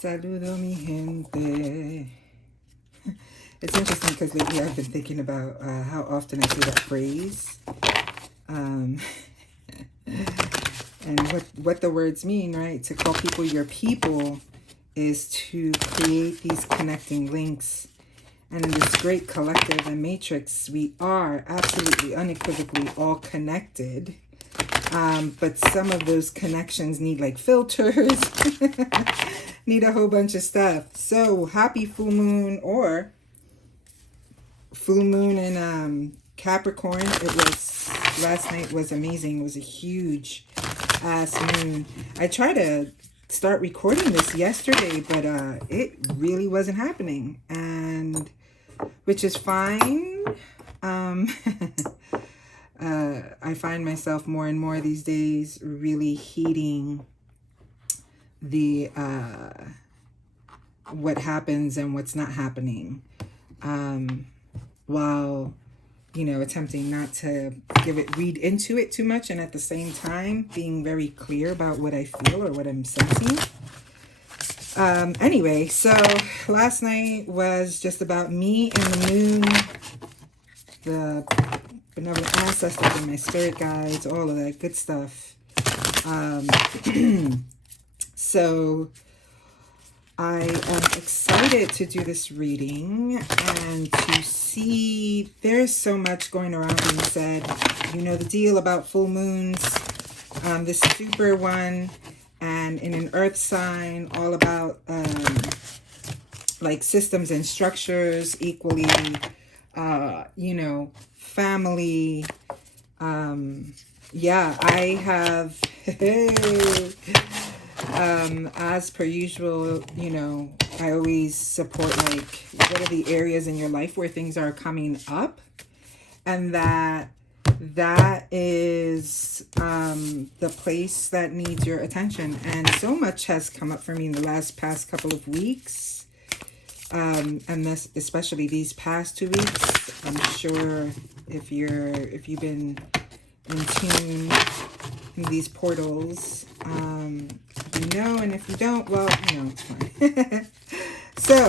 Saludo mi gente. It's interesting because lately I've been thinking about how often I say that phrase. And what the words mean, right? To call people your people is to create these connecting links. And in this great collective and matrix, we are absolutely unequivocally all connected. But some of those connections need like filters, need a whole bunch of stuff. So happy full moon, or full moon in Capricorn. It was, last night was amazing. It was a huge ass moon. I tried to start recording this yesterday, but it really wasn't happening, and which is fine. I find myself more and more these days really heeding the what happens and what's not happening, while, you know, attempting not to read into it too much, and at the same time being very clear about what I feel or what I'm sensing. Anyway, so last night was just about me and the moon, the benevolent ancestors and my spirit guides, all of that good stuff. So I am excited to do this reading and to see there's so much going around being said. You know the deal about full moons, this super one, and in an earth sign, all about like systems and structures equally, you know, family. Yeah, I have as per usual, you know, I always support like what are the areas in your life where things are coming up, and that is the place that needs your attention. And so much has come up for me in the past couple of weeks, and this, especially these past 2 weeks. I'm sure if you've been in tune in these portals, you know, and if you don't, well, you know, it's fine. So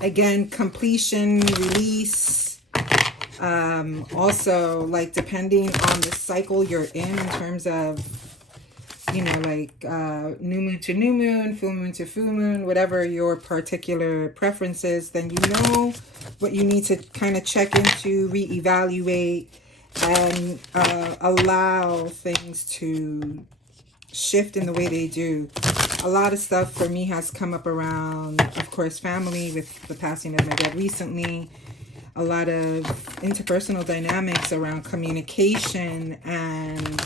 again, completion, release, also like depending on the cycle you're in terms of, you know, like new moon to new moon, full moon to full moon, whatever your particular preference is, then you know what you need to kind of check into, reevaluate, and allow things to shift in the way they do. A lot of stuff for me has come up around, of course, family with the passing of my dad recently. A lot of interpersonal dynamics around communication and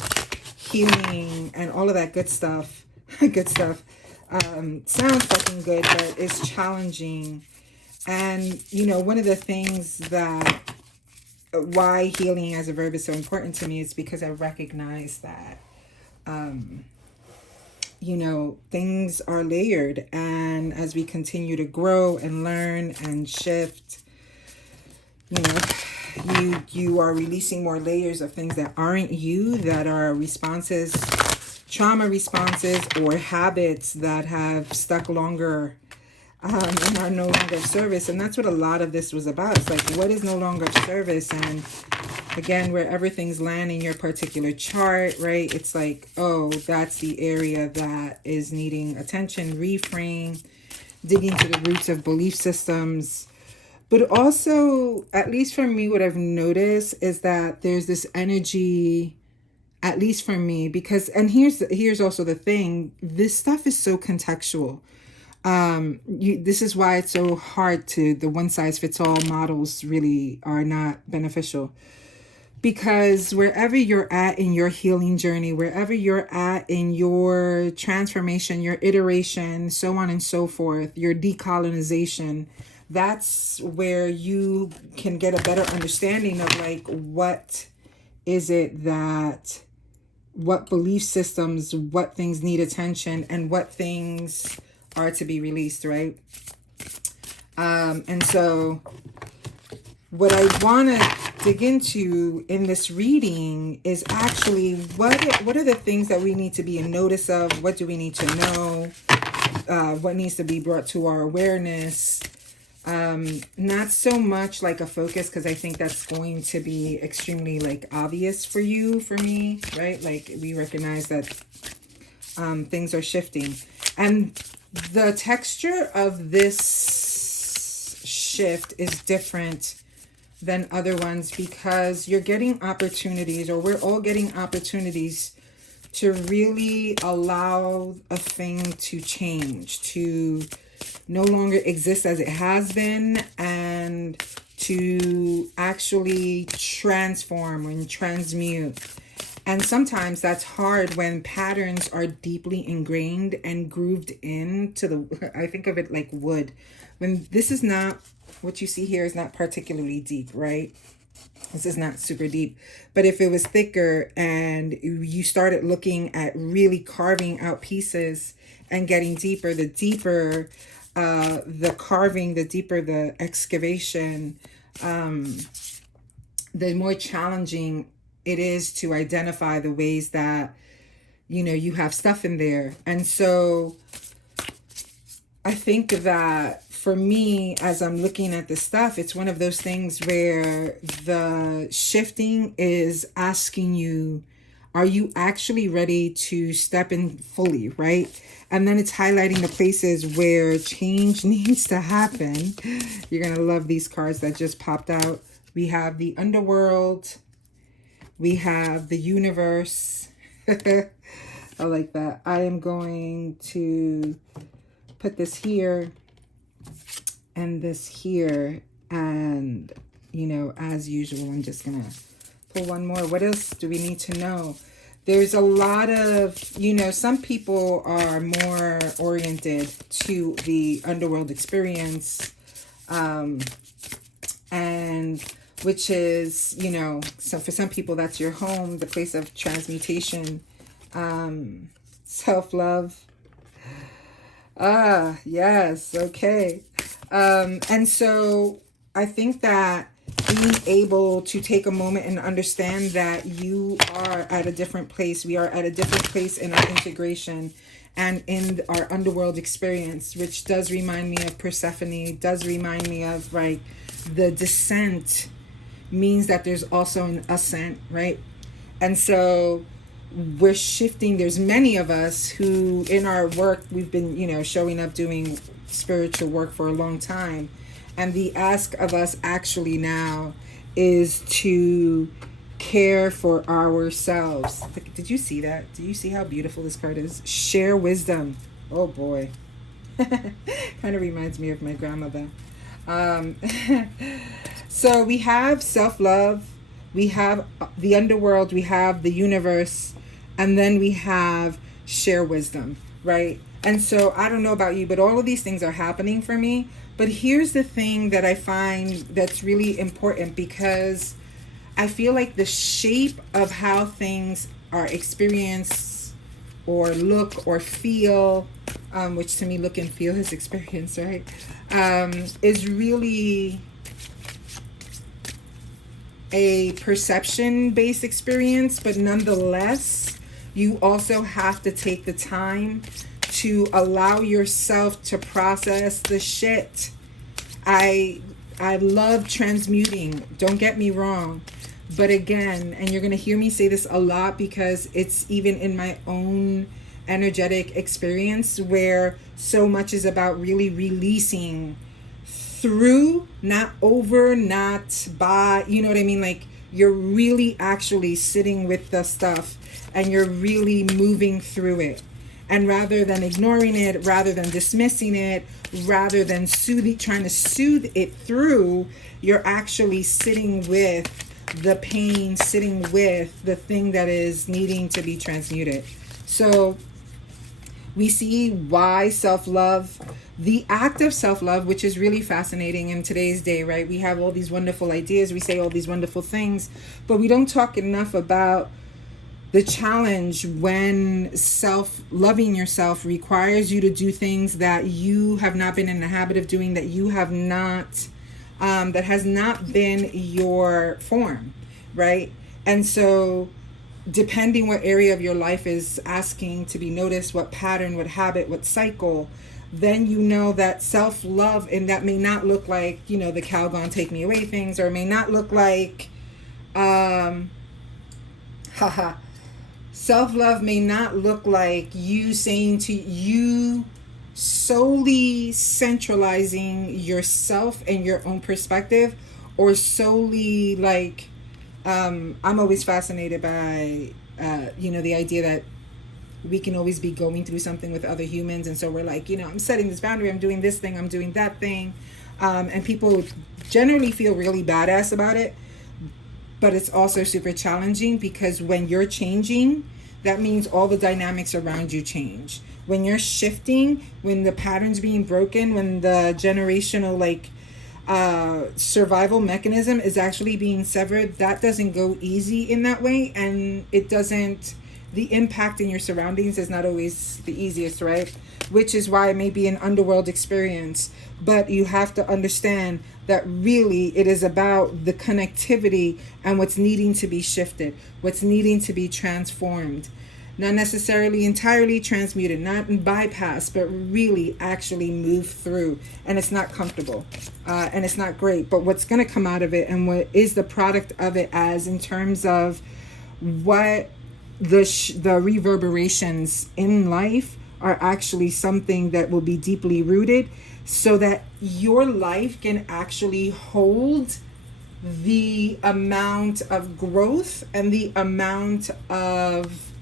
healing and all of that good stuff. Good stuff. Sounds fucking good, but it's challenging. And, you know, one of the things that, why healing as a verb is so important to me is because I recognize that, you know, things are layered. And as we continue to grow and learn and shift, you know, you are releasing more layers of things that aren't you, that are responses, trauma responses, or habits that have stuck longer and are no longer of service. And that's what a lot of this was about. It's like, what is no longer of service? And again, where everything's landing your particular chart, right? It's like, oh, that's the area that is needing attention, reframe, digging to the roots of belief systems. But also, at least for me, what I've noticed is that there's this energy, at least for me, because, and here's also the thing, this stuff is so contextual. This is why it's so hard to, the one size fits all models really are not beneficial. Because wherever you're at in your healing journey, wherever you're at in your transformation, your iteration, so on and so forth, your decolonization, that's where you can get a better understanding of like, what is it that, what belief systems, what things need attention, and what things are to be released, right? And so what I want to dig into in this reading is actually what are the things that we need to be in notice of? What do we need to know? what needs to be brought to our awareness. Not so much like a focus, because I think that's going to be extremely like obvious for you, for me, right? Like we recognize that things are shifting, and the texture of this shift is different than other ones, because you're getting opportunities, or we're all getting opportunities to really allow a thing to change, to no longer exist as it has been, and to actually transform and transmute. And sometimes that's hard when patterns are deeply ingrained and grooved into the, I think of it like wood. When this is not, what you see here is not particularly deep, right? This is not super deep. But if it was thicker and you started looking at really carving out pieces and getting deeper, the deeper the carving, the deeper the excavation, the more challenging it is to identify the ways that, you know, you have stuff in there. And so I think that for me, as I'm looking at this stuff, it's one of those things where the shifting is asking you, are you actually ready to step in fully, right? And then it's highlighting the places where change needs to happen. You're going to love these cards that just popped out. We have the underworld. We have the universe. I like that. I am going to put this here and this here. And, you know, as usual, I'm just going to pull one more. What else do we need to know? There's a lot of, you know, some people are more oriented to the underworld experience, and which is, you know, so for some people that's your home, the place of transmutation, self-love. Ah, yes, okay. And so I think that being able to take a moment and understand that you are at a different place. We are at a different place in our integration and in our underworld experience, which does remind me of Persephone, does remind me of, right, the descent means that there's also an ascent, right? And so we're shifting. There's many of us who in our work, we've been, you know, showing up doing spiritual work for a long time. And the ask of us actually now is to care for ourselves. Did you see that? Do you see how beautiful this card is? Share wisdom. Oh boy. Kind of reminds me of my grandmother. So we have self-love, we have the underworld, we have the universe, and then we have share wisdom, right? And so I don't know about you, but all of these things are happening for me. But here's the thing that I find that's really important, because I feel like the shape of how things are experienced or look or feel, which to me look and feel is experience, right? Is really a perception-based experience, but nonetheless, you also have to take the time to allow yourself to process the shit. I love transmuting, don't get me wrong, but again, and you're gonna hear me say this a lot because it's even in my own energetic experience where so much is about really releasing through, not over, not by, you know what I mean? Like you're really actually sitting with the stuff and you're really moving through it. And rather than ignoring it, rather than dismissing it, rather than trying to soothe it through, you're actually sitting with the pain, sitting with the thing that is needing to be transmuted. So we see why self-love, the act of self-love, which is really fascinating in today's day, right? We have all these wonderful ideas, we say all these wonderful things, but we don't talk enough about the challenge when loving yourself requires you to do things that you have not been in the habit of doing, that you have not, that has not been your form, right? And so depending what area of your life is asking to be noticed, what pattern, what habit, what cycle, then you know that self-love, and that may not look like, you know, the cow gonna take me away things, or it may not look like, haha, self-love may not look like you saying to you, solely centralizing yourself and your own perspective, or solely like, I'm always fascinated by, you know, the idea that we can always be going through something with other humans. And so we're like, you know, I'm setting this boundary, I'm doing this thing, I'm doing that thing. And people generally feel really badass about it. But it's also super challenging, because when you're changing, that means all the dynamics around you change. When you're shifting, when the pattern's being broken, when the generational like survival mechanism is actually being severed, that doesn't go easy in that way. And it doesn't, the impact in your surroundings is not always the easiest, right? Which is why it may be an underworld experience. But you have to understand that really it is about the connectivity and what's needing to be shifted, what's needing to be transformed. Not necessarily entirely transmuted, not bypassed, but really actually move through. And it's not comfortable, and it's not great. But what's going to come out of it, and what is the product of it, as in terms of what the reverberations in life are actually something that will be deeply rooted, so that your life can actually hold the amount of growth and the amount of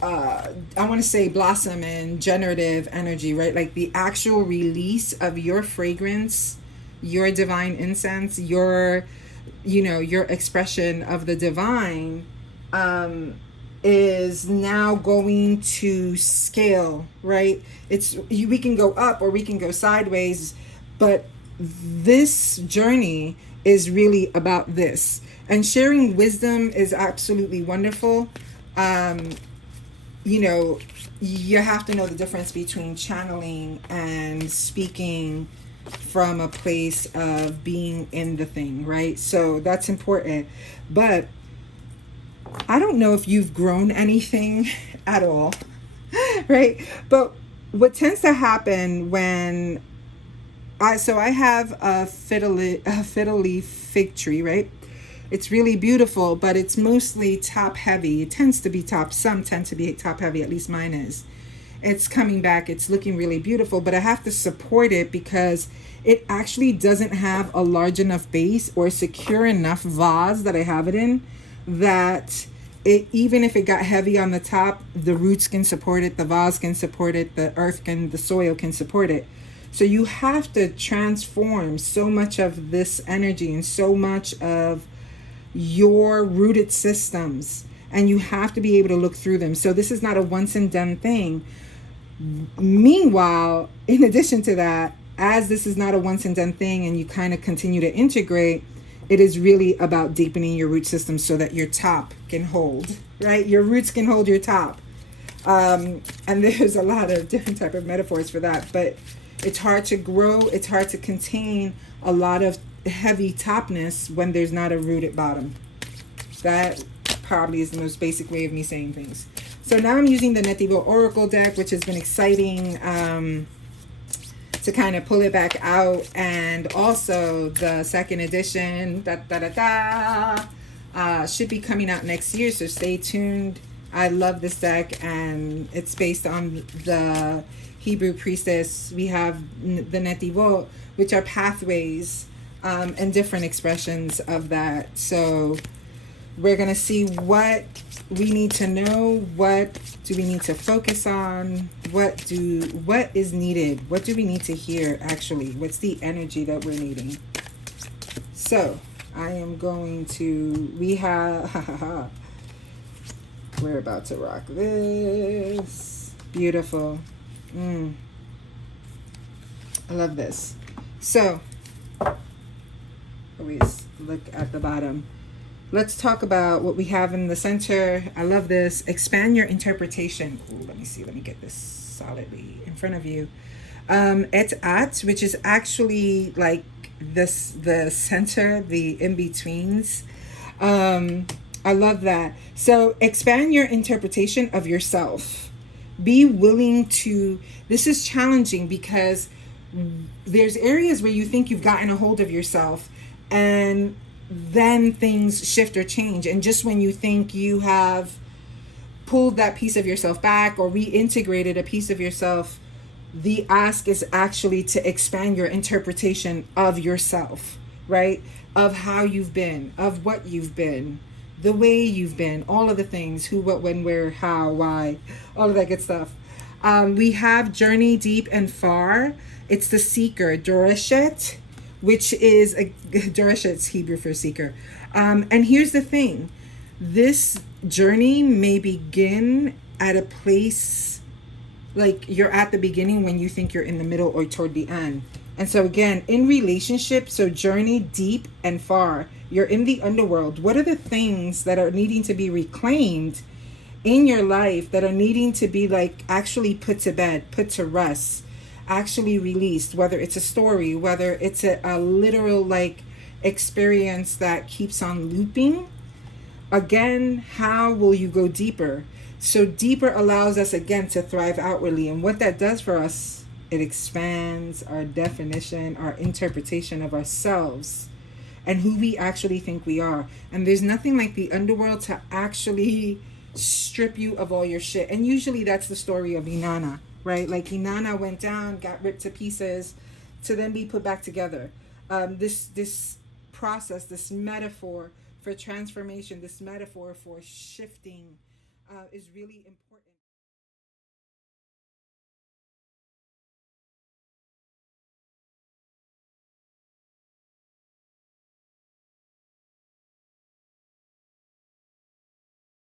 I want to say blossom and generative energy, right? Like the actual release of your fragrance, your divine incense, your, you know, your expression of the divine, is now going to scale, right? We can go up or we can go sideways, but this journey is really about this. And sharing wisdom is absolutely wonderful. You know, you have to know the difference between channeling and speaking from a place of being in the thing, right? So that's important. But I don't know if you've grown anything at all, right? But what tends to happen when I have a fiddle leaf fig tree, right? It's really beautiful, but it's mostly top heavy. It tends to be some tend to be top heavy, at least mine is. It's coming back, it's looking really beautiful, but I have to support it because it actually doesn't have a large enough base or secure enough vase that I have it in, that it, even if it got heavy on the top, the roots can support it, the vase can support it, the soil can support it. So you have to transform so much of this energy and so much of your rooted systems, and you have to be able to look through them. So this is not a once and done thing. Meanwhile, in addition to that, as this is not a once and done thing and you kind of continue to integrate, it is really about deepening your root system so that your top can hold, right? Your roots can hold your top. And there's a lot of different type of metaphors for that, but it's hard to grow. It's hard to contain a lot of heavy topness when there's not a rooted bottom. That probably is the most basic way of me saying things. So now I'm using the Netivo Oracle deck, which has been exciting to kind of pull it back out. And also the second edition should be coming out next year, so stay tuned. I love this deck, and it's based on the Hebrew Priestess. We have the Netivo, which are pathways and different expressions of that. So we're going to see what we need to know, what do we need to focus on, what is needed, what do we need to hear actually, what's the energy that we're needing. So I am going to, we're about to rock this. Beautiful. I love this. So always look at the bottom. Let's talk about what we have in the center. I love this. Expand your interpretation. Ooh, let me see. Let me get this solidly in front of you. Et at, which is actually like this, the center, the in-betweens. I love that. So expand your interpretation of yourself. Be willing to, this is challenging because there's areas where you think you've gotten a hold of yourself, and then things shift or change. And just when you think you have pulled that piece of yourself back or reintegrated a piece of yourself, the ask is actually to expand your interpretation of yourself, right? Of how you've been, of what you've been, the way you've been, all of the things, who, what, when, where, how, why, all of that good stuff. We have journey deep and far. It's the seeker, Doreshet, which is Doreshet's Hebrew for seeker. And here's the thing. This journey may begin at a place like you're at the beginning when you think you're in the middle or toward the end. And so again, in relationships, so journey deep and far. You're in the underworld. What are the things that are needing to be reclaimed in your life, that are needing to be like actually put to bed, put to rest, actually released, whether it's a story, whether it's a literal like experience that keeps on looping? Again, how will you go deeper? So deeper allows us again to thrive outwardly. And what that does for us, it expands our definition, our interpretation of ourselves and who we actually think we are. And there's nothing like the underworld to actually strip you of all your shit. And usually that's the story of Inanna, right? Like Inanna went down, got ripped to pieces, to then be put back together. This process, this metaphor for transformation, this metaphor for shifting is really important.